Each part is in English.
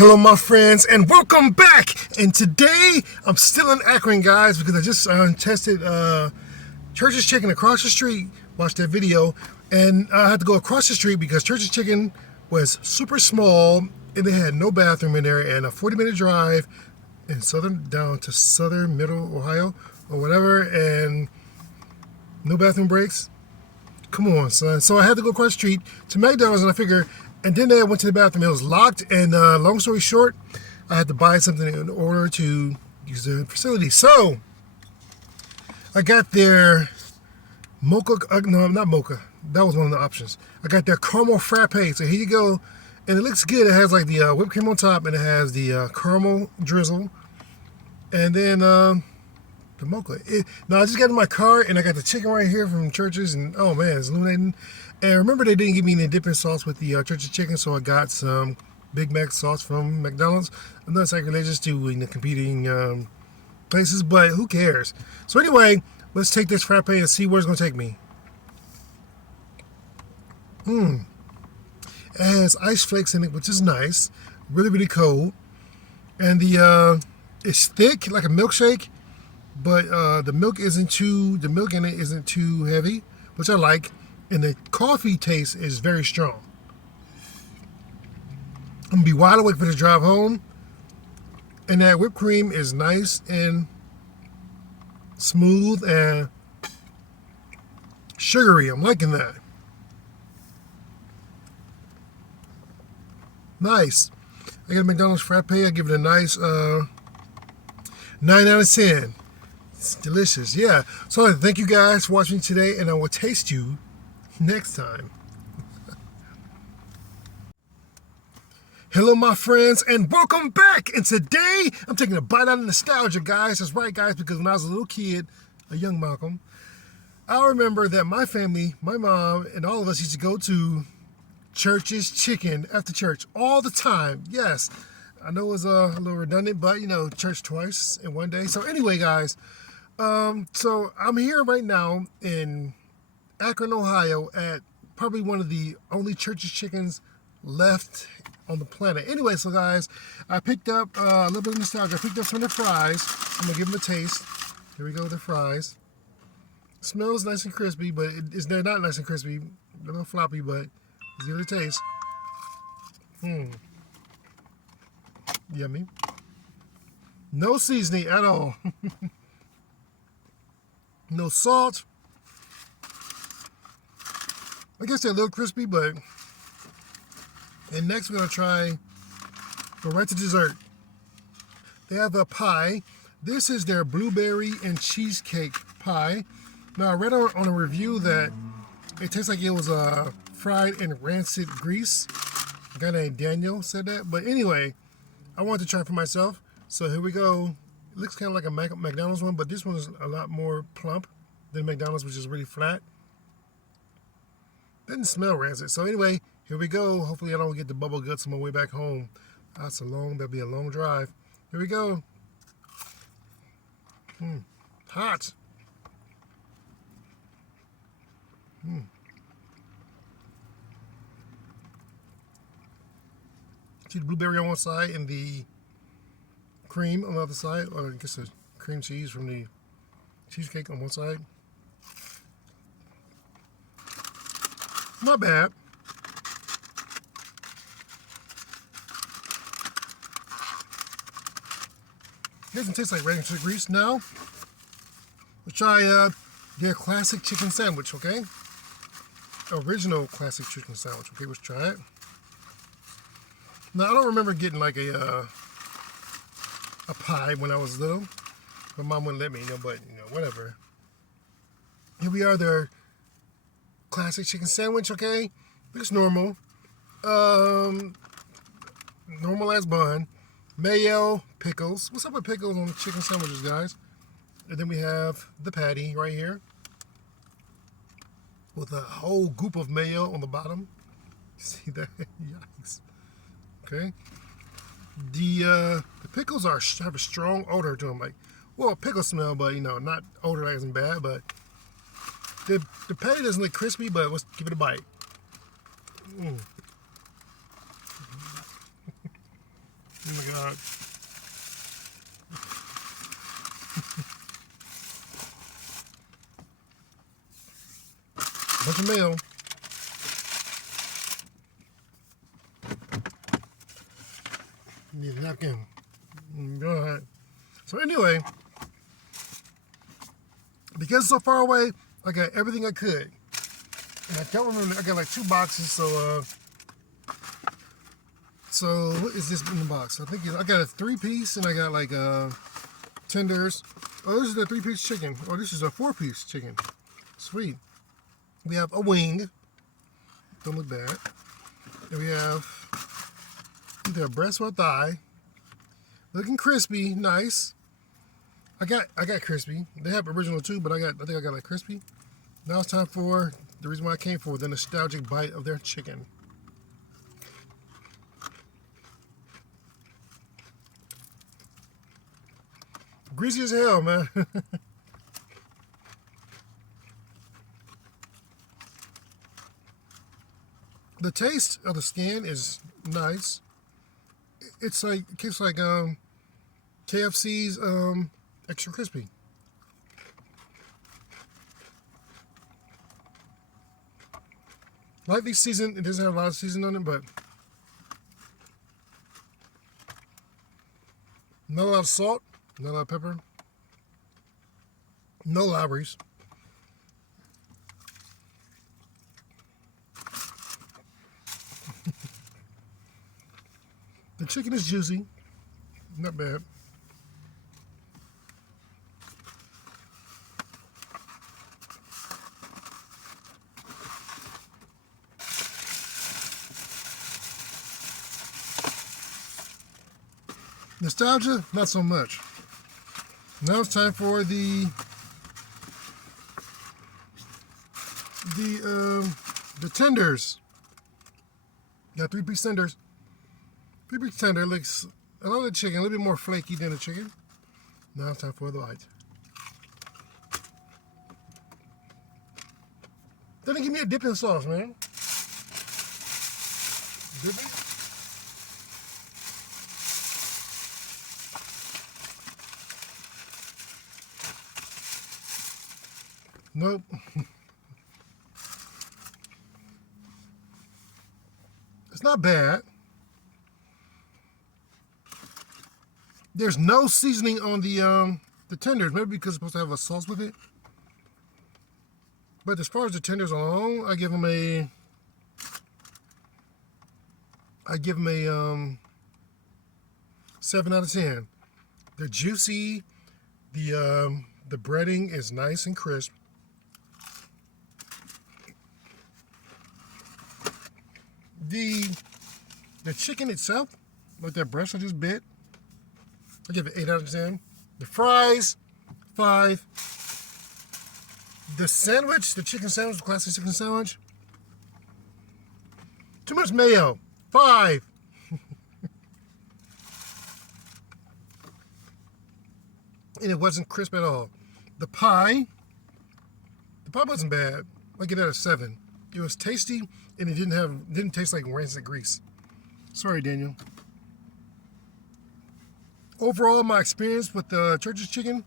Hello my friends and welcome back, and today I'm still in Akron, guys, because I just tested Church's Chicken across the street. Watched that video, and I had to go across the street because Church's Chicken was super small and they had no bathroom in there, and a 40-minute drive down to southern middle Ohio or whatever, and no bathroom breaks. Come on, son. So I had to go across the street to McDonald's, and I figure, and then I went to the bathroom. It was locked, and long story short, I had to buy something in order to use the facility. So I got their mocha, no, not mocha. That was one of the options. I got their caramel frappe. So here you go, and it looks good. It has like the whipped cream on top, and it has the caramel drizzle, and then the mocha. Now I just got in my car and I got the chicken right here from Church's, and oh man, it's illuminating. And remember, they didn't give me any dipping sauce with the Church's Chicken, so I got some Big Mac sauce from McDonald's. I'm not sacrilegious to competing places, but who cares? So anyway, let's take this frappe and see where it's gonna take me. It has ice flakes in it, which is nice. Really cold, and the it's thick like a milkshake. But the milk in it isn't too heavy, which I like, and the coffee taste is very strong. I'm gonna be wide awake for the drive home, and that whipped cream is nice and smooth and sugary. I'm liking that. Nice. I got a McDonald's frappe. I give it a nice 9 out of 10. It's delicious, yeah. So thank you guys for watching today, and I will taste you next time. Hello my friends and welcome back, and today I'm taking a bite out of nostalgia, guys. That's right, guys, because when I was a little kid, a young Malcolm, I remember that my family, my mom, and all of us used to go to Church's Chicken after church all the time. Yes, I know it was a little redundant, but church twice in one day. So anyway, guys, so I'm here right now in Akron, Ohio, at probably one of the only Church's Chickens left on the planet. Anyway, so guys, I picked up a little bit of nostalgia. I picked up some of the fries. I'm gonna give them a taste. Here we go, the fries. Smells nice and crispy, but they're not nice and crispy. They're a little floppy, but let's give it a taste. Yummy. No seasoning at all. No salt. I guess they're a little crispy, but... And next we're going to go right to dessert. They have a pie. This is their blueberry and cheesecake pie. Now I read on a review that it tastes like it was fried in rancid grease. A guy named Daniel said that. But anyway, I wanted to try it for myself. So here we go. It looks kind of like a McDonald's one, but this one is a lot more plump than McDonald's, which is really flat. Doesn't smell rancid. So anyway, here we go. Hopefully I don't get the bubble guts on my way back home. That'll be a long drive. Here we go. Hot. See the blueberry on one side and the cream on the other side, or I guess the cream cheese from the cheesecake on one side. Not bad. It doesn't taste like rancid grease. Now, let's try their classic chicken sandwich, okay? Original classic chicken sandwich, okay? Let's try it. Now, I don't remember getting like a pie when I was little. My mom wouldn't let me, but whatever. Here we are, their classic chicken sandwich, okay? Looks normal. Normal as bun. Mayo, pickles. What's up with pickles on chicken sandwiches, guys? And then we have the patty right here with a whole goop of mayo on the bottom. See that? Yikes. Okay. The pickles have a strong odor to them, like, well, pickle smell, but not odor that isn't bad. But the patty doesn't look crispy, but let's give it a bite. Oh my God. Bunch of mayo. Need a napkin. Go ahead. So anyway, because it's so far away, I got everything I could. And I can't remember, I got like 2 boxes, so what is this in the box? I think I got a 3-piece and I got like tenders. Oh, this is the 3-piece chicken. Oh, this is a 4-piece chicken. Sweet. We have a wing. Don't look bad. And we have either a breast or a thigh. Looking crispy, nice. I got crispy. They have original too, but I think I got like crispy. Now it's time for the reason why I came for the nostalgic bite of their chicken. Greasy as hell, man. The taste of the skin is nice. It's like, it tastes like KFC's extra crispy. Lightly seasoned. It doesn't have a lot of seasoning on it, but not a lot of salt, not a lot of pepper, no libraries. The chicken is juicy, not bad. Nostalgia, not so much. Now it's time for the tenders. Got 3-piece tenders. 3-piece tender looks a lot of the chicken, a little bit more flaky than the chicken. Now it's time for the bite. They didn't give me a dipping sauce, man. Dipping? Nope. It's not bad. There's no seasoning on the tenders, maybe because it's supposed to have a sauce with it. But as far as the tenders alone, I give them a 7 out of 10. They're juicy. The breading is nice and crisp. The chicken itself, like that breast I just bit, I give it 8 out of 10. The fries, 5. The sandwich, the chicken sandwich, the classic chicken sandwich, too much mayo, 5. And it wasn't crisp at all. The pie wasn't bad. I give that a 7. It was tasty and it didn't taste like rancid grease. Sorry, Daniel. Overall, my experience with the Church's chicken,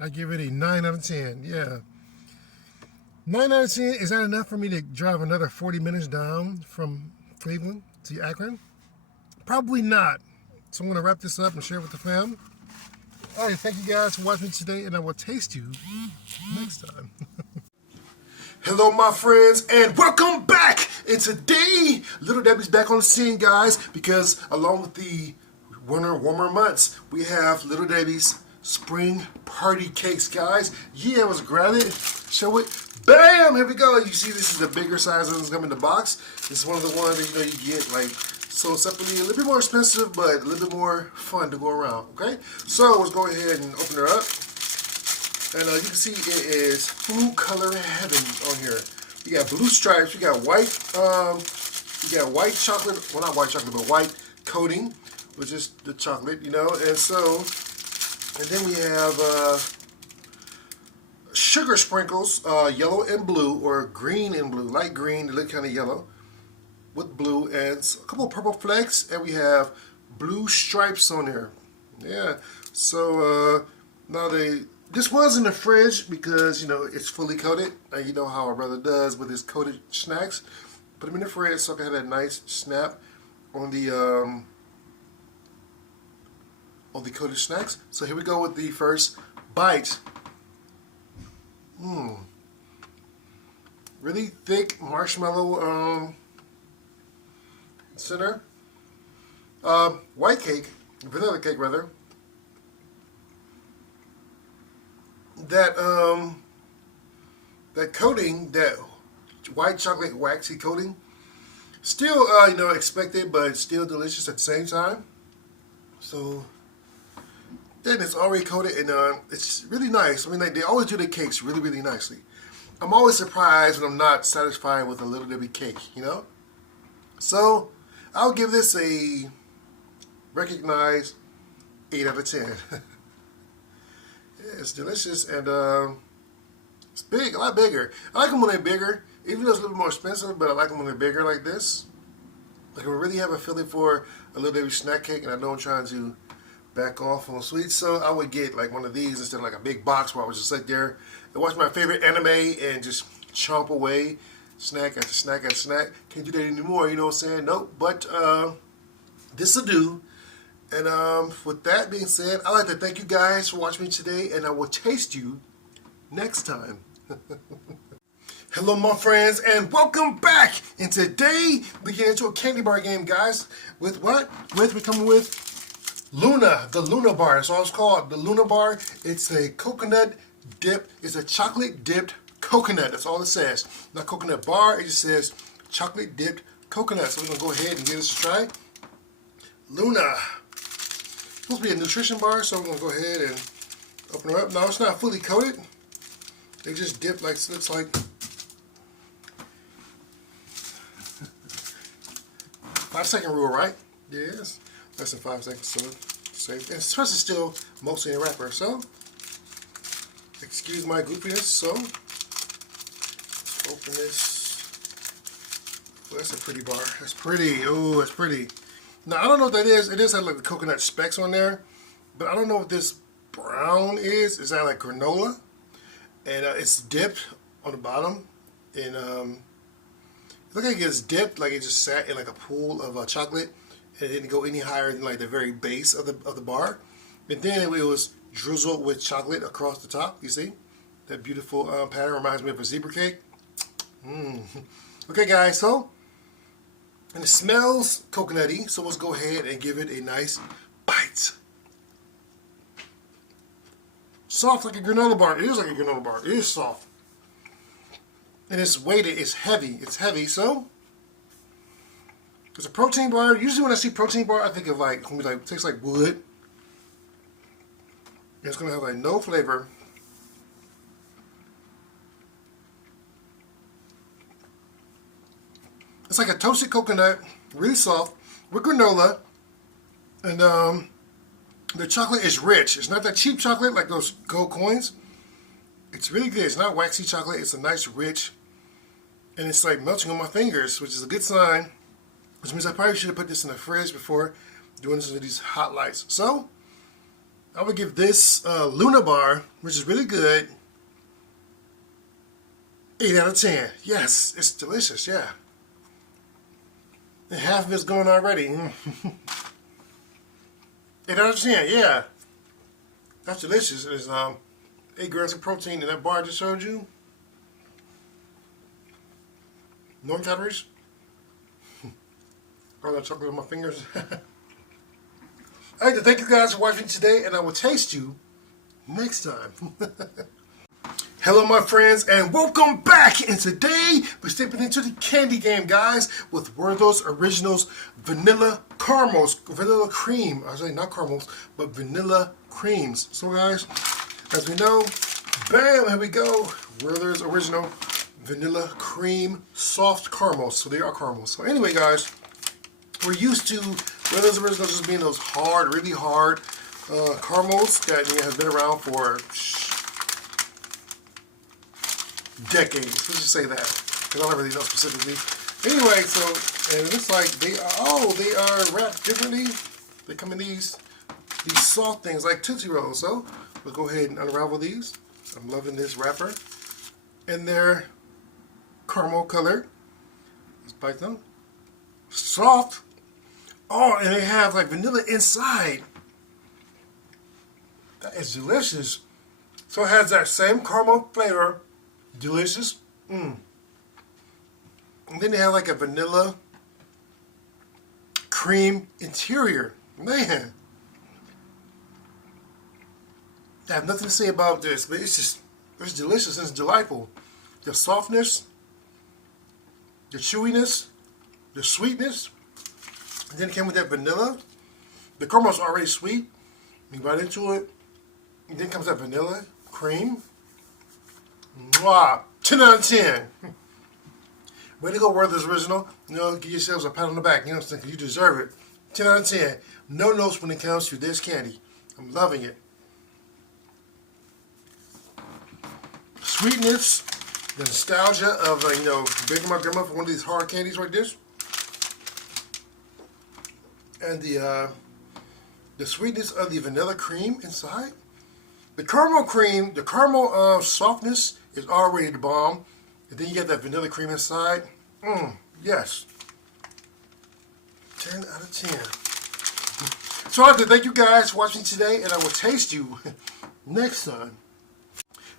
I give it a 9 out of 10. Yeah. 9 out of 10, is that enough for me to drive another 40 minutes down from Cleveland to Akron? Probably not. So I'm going to wrap this up and share it with the fam. All right, thank you guys for watching today, and I will taste you next time. Hello, my friends, and welcome back. And today, Little Debbie's back on the scene, guys, because along with the warmer months, we have Little Debbie's spring party cakes, guys. Yeah, let's grab it, show it. Bam! Here we go. You see, this is the bigger size that come in the box. This is one of the ones that you get like sold separately, a little bit more expensive, but a little bit more fun to go around. Okay, so let's go ahead and open her up. And you can see it is food color heaven on here. You got blue stripes, you got white chocolate, well not white chocolate, but white coating, which is the chocolate, you know, and then we have sugar sprinkles, yellow and blue, or green and blue, light green, they look kind of yellow, with blue, and a couple of purple flecks, and we have blue stripes on there. Yeah. So now this was in the fridge because you know it's fully coated. You know how our brother does with his coated snacks. Put them in the fridge so I can have that nice snap on the coated snacks. So here we go with the first bite. Really thick marshmallow center. White cake, vanilla cake rather. That coating, that white chocolate waxy coating, still you know, expected, but still delicious at the same time. So then it's already coated, and it's really nice. I mean, they always do their cakes really nicely. I'm always surprised when I'm not satisfied with a Little Debbie cake, you know. So I'll give this a recognized 8 out of 10. Yeah, it's delicious, and it's big, a lot bigger. I like them when they're bigger, even though it's a little more expensive, but I like them when they're bigger like this. Like I really have a feeling for a Little Debbie snack cake, and I know I'm trying to back off on sweets, so I would get like one of these instead of like a big box where I would just sit there and watch my favorite anime and just chomp away, snack after snack after snack. Can't do that anymore, you know what I'm saying? Nope, but this'll do. And with that being said, I'd like to thank you guys for watching me today, and I will taste you next time. Hello my friends, and welcome back. And today we get into a candy bar game, guys. With what? We're coming with Luna, the Luna bar. That's all it's called, the Luna bar. It's a coconut dip. It's a chocolate dipped coconut. That's all it says. Not coconut bar. It just says chocolate dipped coconut. So we're gonna go ahead and give this a try. Luna. Supposed to be a nutrition bar, so we're gonna go ahead and open her up. Now it's not fully coated. They just dip like it looks like. 5-second rule, right? Yes. Less than 5 seconds, so safe. And especially still mostly in wrapper. So, excuse my goofiness. So, let's open this. Oh, that's a pretty bar. That's pretty. Oh, that's pretty. Now, I don't know what that is. It does have like the coconut specks on there, but I don't know what this brown is. Is that like granola? And it's dipped on the bottom. And it looks like it's dipped, like it just sat in like a pool of chocolate. And it didn't go any higher than like the very base of the bar. And then it was drizzled with chocolate across the top. You see? That beautiful pattern reminds me of a zebra cake. Okay guys, so, and it smells coconutty, so let's go ahead and give it a nice bite. Soft like a granola bar. It is like a granola bar. It is soft. And it's weighted, it's heavy. It's heavy, so it's a protein bar. Usually when I see protein bar, I think of like, it tastes like wood. And it's gonna have like no flavor. It's like a toasted coconut, really soft, with granola. And the chocolate is rich. It's not that cheap chocolate like those gold coins. It's really good. It's not waxy chocolate. It's a nice, rich, and it's like melting on my fingers, which is a good sign. Which means I probably should have put this in the fridge before doing this with these hot lights. So, I would give this Luna bar, which is really good, 8 out of 10. Yes, it's delicious, yeah. And half of it's gone already. 8 out of 10, yeah. That's delicious. There's 8 grams of protein in that bar I just showed you. No calories. All that chocolate on my fingers. I'd like to thank you guys for watching today, and I will taste you next time. Hello my friends, and welcome back. And today we're stepping into the candy game, guys, with Werther's Originals Vanilla Caramels, Vanilla Cream. I say not caramels, but vanilla creams. So guys, as we know, bam, here we go. Werther's Original Vanilla Cream Soft Caramels. So they are caramels. So anyway, guys, we're used to Werther's Originals just being those hard, really hard caramels that have been around for decades. Let's just say that, because I don't really know specifically. Anyway, so, and it looks like they are wrapped differently. They come in these soft things like Tootsie Rolls. So we'll go ahead and unravel these. I'm loving this wrapper. And they're caramel colored. Let's bite them. Soft. Oh, and they have like vanilla inside. That is delicious. So it has that same caramel flavor. Delicious. And then they have like a vanilla cream interior. Man. I have nothing to say about this, but it's delicious and it's delightful. The softness, the chewiness, the sweetness, and then it came with that vanilla. The caramel's already sweet. You bite into it, and then comes that vanilla cream. Mwah! 10 out of 10. Way to go, Werther's Original. You know, give yourselves a pat on the back. You know what I'm saying? 'Cause you deserve it. 10 out of 10. No notes when it comes to this candy. I'm loving it. Sweetness, the nostalgia of you know, begging my grandma for one of these hard candies like this, and the sweetness of the vanilla cream inside. The caramel cream, the caramel softness is already the bomb, and then you get that vanilla cream inside. Yes, 10 out of 10. So I'd like to thank you guys for watching today, and I will taste you next time.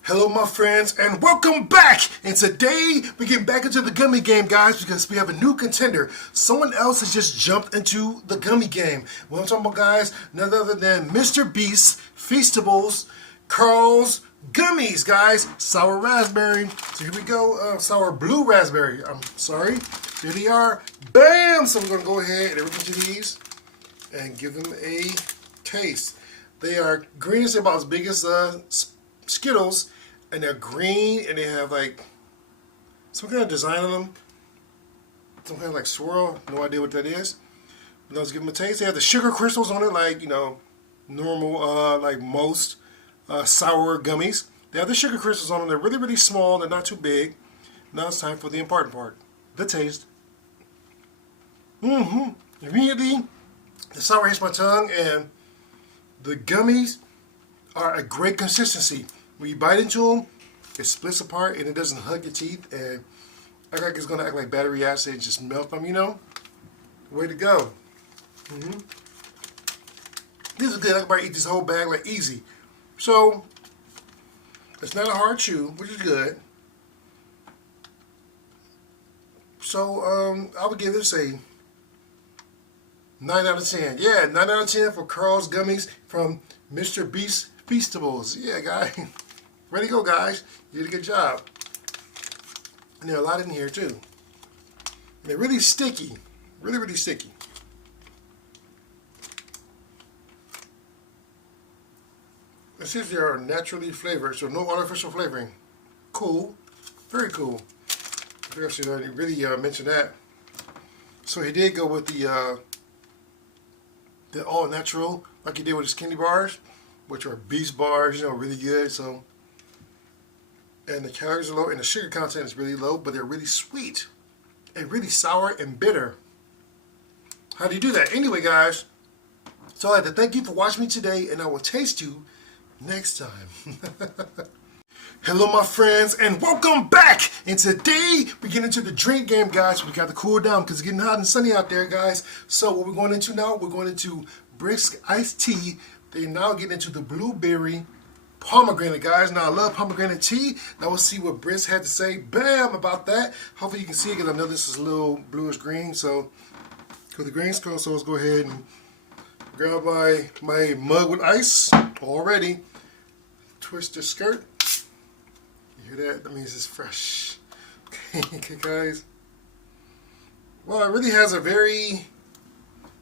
Hello my friends, and welcome back! And today we're getting back into the gummy game, guys, because we have a new contender. Someone else has just jumped into the gummy game. What I'm talking about, guys, none other than Mr. Beast's Feastables Carl's Gummies, guys. Sour raspberry. So here we go, sour blue raspberry. I'm sorry. Here they are. Bam! So we're going to go ahead and rip into these and give them a taste. They are green, it's about as big as Skittles. And they're green, and they have like some kind of design on them. Some kind of like swirl. No idea what that is. But let's give them a taste. They have the sugar crystals on it, like, you know, normal, like most sour gummies. They have the sugar crystals on them. They're really, really small. They're not too big. Now it's time for the important part. The taste. Immediately, the sour hits my tongue, and the gummies are a great consistency. When you bite into them, it splits apart and it doesn't hug your teeth and act like it's going to act like battery acid and just melt them, you know? Way to go. This is good. I can probably eat this whole bag like easy. So, it's not a hard chew, which is good. So, I would give this a 9 out of 10. Yeah, 9 out of 10 for Carl's Gummies from Mr. Beast Feastables. Yeah, guys. Ready to go, guys. You did a good job. And there are a lot in here, too. And they're really sticky. Really, really sticky. It says they are naturally flavored, so no artificial flavoring. Cool. Very cool. I think I should really mention that. So he did go with the all-natural, like he did with his candy bars, which are Beast bars, you know, really good. So, and the calories are low, and the sugar content is really low, but they're really sweet and really sour and bitter. How do you do that? Anyway, guys, so I'd like to thank you for watching me today, and I will taste you next time. Hello, my friends, and welcome back. And today we get into the drink game, guys. We got to cool down because it's getting hot and sunny out there, guys. So what we're going into now, we're going into brisk iced tea. They're now getting into the blueberry pomegranate, guys. Now I love pomegranate tea. Now we'll see what Brisk had to say, bam, about that. Hopefully you can see it because I know this is a little bluish green. So for the green skull, so let's go ahead and grab my mug with ice already. Twist the skirt. You hear that? That means it's fresh. Okay, guys. Well, it really has a very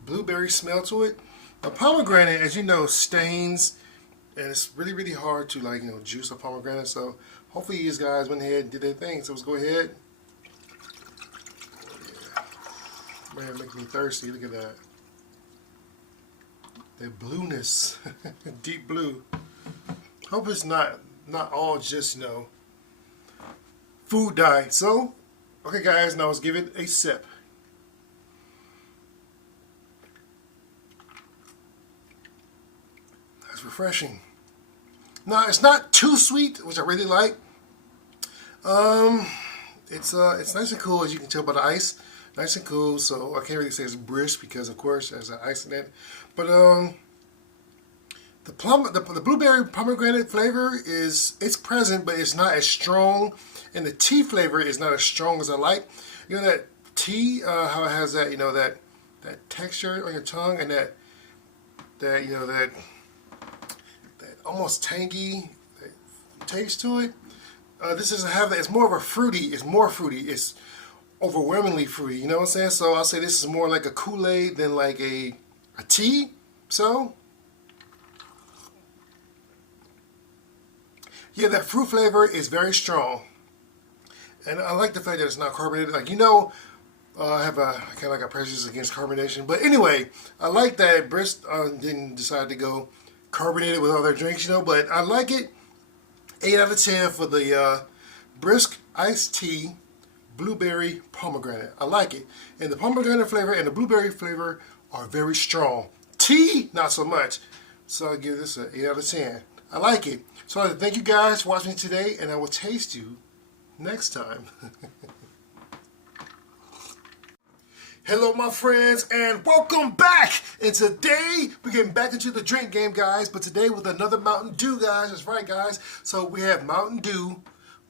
blueberry smell to it. A pomegranate, as you know, stains, and it's really, really hard to, like, you know, juice a pomegranate. So hopefully you guys went ahead and did their thing. So let's go ahead. Oh, yeah. Man, making me thirsty. Look at that. That blueness, deep blue. Hope it's not all just, you know, food dye. So, okay, guys, now let's give it a sip. refreshing. Now it's not too sweet, which I really like. It's nice and cool, as you can tell by the ice. Nice and cool, so I can't really say it's brisk because of course there's an ice in it. But the blueberry pomegranate flavor it's present, but it's not as strong, and the tea flavor is not as strong as I like. You know that tea, how it has that, you know, that texture on your tongue, and that almost tangy taste to it. This doesn't have that. It's more of a fruity. It's more fruity. It's overwhelmingly fruity. You know what I'm saying? So I'll say this is more like a Kool-Aid than like a tea. So yeah, that fruit flavor is very strong, and I like the fact that it's not carbonated. Like, you know, I have a kind of like a prejudice against carbonation, but anyway, I like that Brisk didn't decide to go carbonated with all their drinks, you know. But I like it. 8 out of 10 for the Brisk iced tea blueberry pomegranate. I like it, and the pomegranate flavor and the blueberry flavor are very strong. Tea, not so much. So I'll give this an 8 out of 10. I like it. So I'd like to thank you guys for watching today, and I will taste you next time. Hello my friends, and welcome back. And today we're getting back into the drink game, guys, but today with another Mountain Dew, guys. That's right, guys. So we have Mountain Dew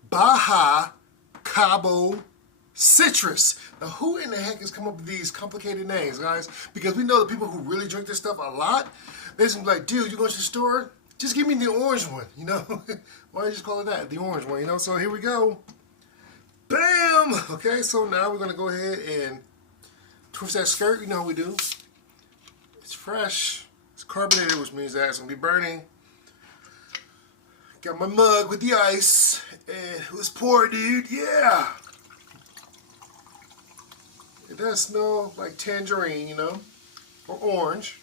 Baja Cabo Citrus. Now who in the heck has come up with these complicated names, guys? Because we know the people who really drink this stuff a lot, they're just like, dude, you going to the store? Just give me the orange one, you know? Why don't you just call it that? The orange one, you know? So here we go. Bam! Okay, so now we're going to go ahead and twist that skirt. You know how we do. It's fresh. It's carbonated, which means that it's going to be burning. Got my mug with the ice. And let's pour it, dude. Yeah! It does smell like tangerine, you know? Or orange.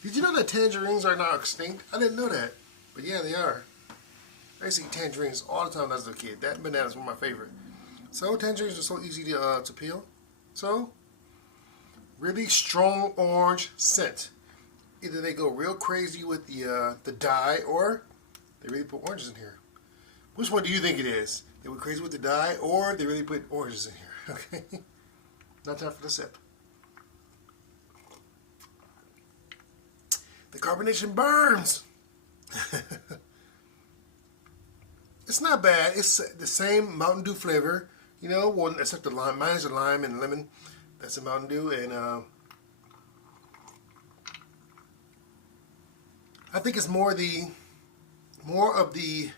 Did you know that tangerines are now extinct? I didn't know that. But yeah, they are. I used to eat tangerines all the time as a kid. That banana's one of my favorite. So tangerines are so easy to peel. So, really strong orange scent. Either they go real crazy with the dye, or they really put oranges in here. Which one do you think it is? They went crazy with the dye, or they really put oranges in here? Okay. Now time for the sip. The carbonation burns. It's not bad. It's the same Mountain Dew flavor, you know, well, except the lime. Mine is the lime and lemon. That's the Mountain Dew, and I think it's more of the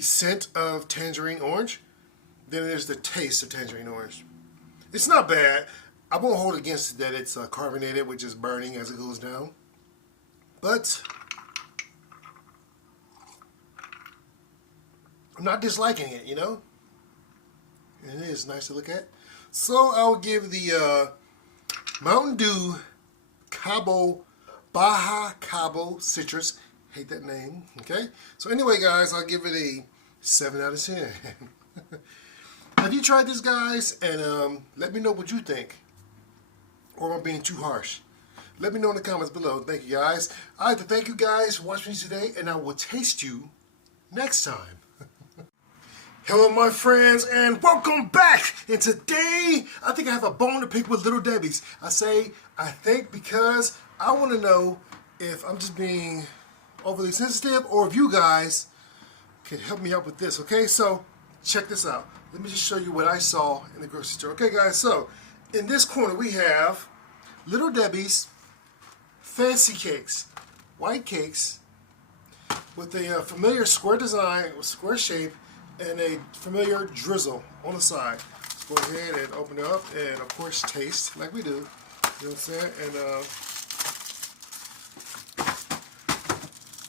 scent of tangerine orange than it is the taste of tangerine orange. It's not bad. I won't hold against it that it's carbonated, which is burning as it goes down. But I'm not disliking it, you know. And it is nice to look at. So I'll give the Mountain Dew Baja Cabo Citrus. Hate that name. Okay. So anyway, guys, I'll give it a 7 out of 10. Have you tried this, guys? And let me know what you think. Or am I being too harsh? Let me know in the comments below. Thank you, guys. I'd like to thank you guys for watching me today, and I will taste you next time. Hello, my friends, and welcome back. And today, I think I have a bone to pick with Little Debbie's. I think because I want to know if I'm just being overly sensitive, or if you guys can help me out with this. Okay, so check this out. Let me just show you what I saw in the grocery store. Okay, guys, so in this corner we have Little Debbie's Fancy Cakes, white cakes with a familiar square design, square shape, and a familiar drizzle on the side. Let's go ahead and open it up and, of course, taste like we do. You know what I'm saying? And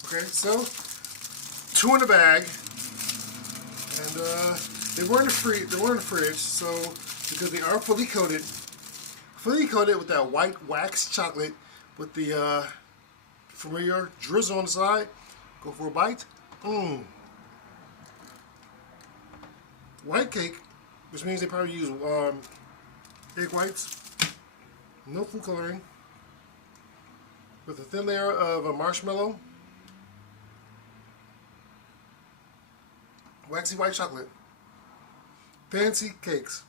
okay, so 2 in the bag, and they were in the fridge. So because they are fully coated with that white wax chocolate with the familiar drizzle on the side. Go for a bite. White cake, which means they probably use egg whites. No food coloring. with a thin layer of a marshmallow, waxy white chocolate, fancy cakes.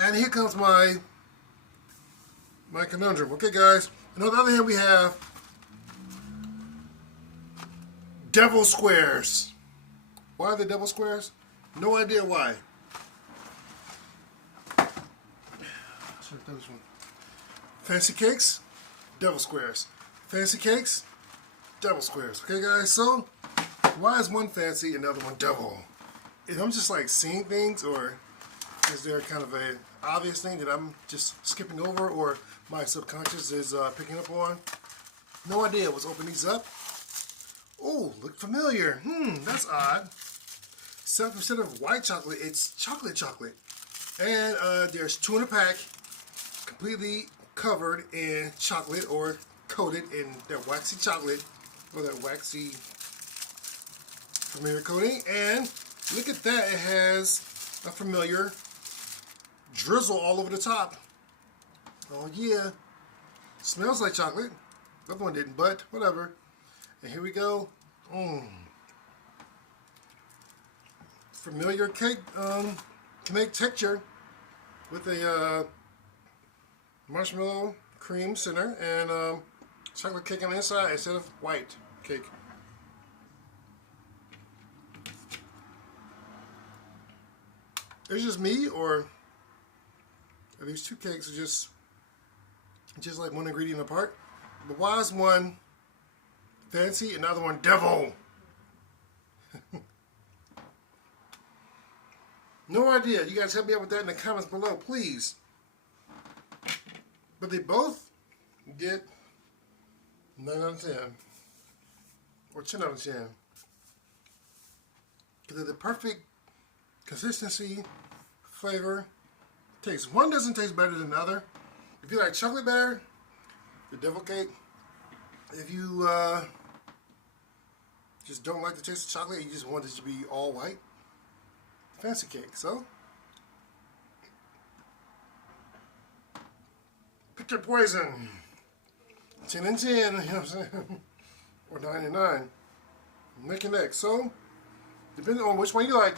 And here comes my conundrum. Okay, guys. And on the other hand, we have devil squares. Why are they devil squares? No idea why. This one. Fancy cakes, devil squares. Fancy cakes, devil squares. Okay, guys. So why is one fancy and the other one devil? If I'm just like seeing things, or is there kind of a obvious thing that I'm just skipping over, or my subconscious is picking up on? No idea. Let's open these up. Oh, look familiar. That's odd. Except instead of white chocolate, it's chocolate. And there's 2 in a pack, completely covered in chocolate or coated in that waxy chocolate or that waxy familiar coating. And look at that, it has a familiar drizzle all over the top. Oh yeah, smells like chocolate. The other one didn't, but whatever. And here we go. Familiar cake texture with a marshmallow cream center and chocolate cake on the inside instead of white cake. Is it just me, or are these 2 cakes are just like one ingredient apart? But why is one fancy and the other one devil? No idea. You guys help me out with that in the comments below, please. But they both get 9 out of 10. Or 10 out of 10. Because they're the perfect consistency, flavor, taste. One doesn't taste better than the other. If you like chocolate better, the devil cake. If you just don't like the taste of chocolate, you just want it to be all white, fancy cake. So pick your poison. 10 and 10, you know what I'm saying? Or 9 and 9. Neck and neck. So depending on which one you like,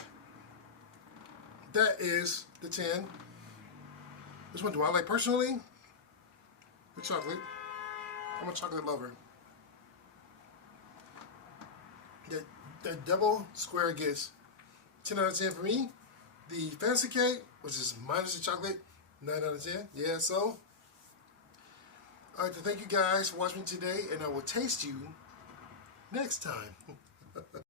that is the 10. Which one do I like personally? The chocolate. I'm a chocolate lover. That double square gets 10 out of 10 for me. The fancy cake, which is minus the chocolate, 9 out of 10. Yeah, so I'd like to thank you guys for watching me today, and I will taste you next time.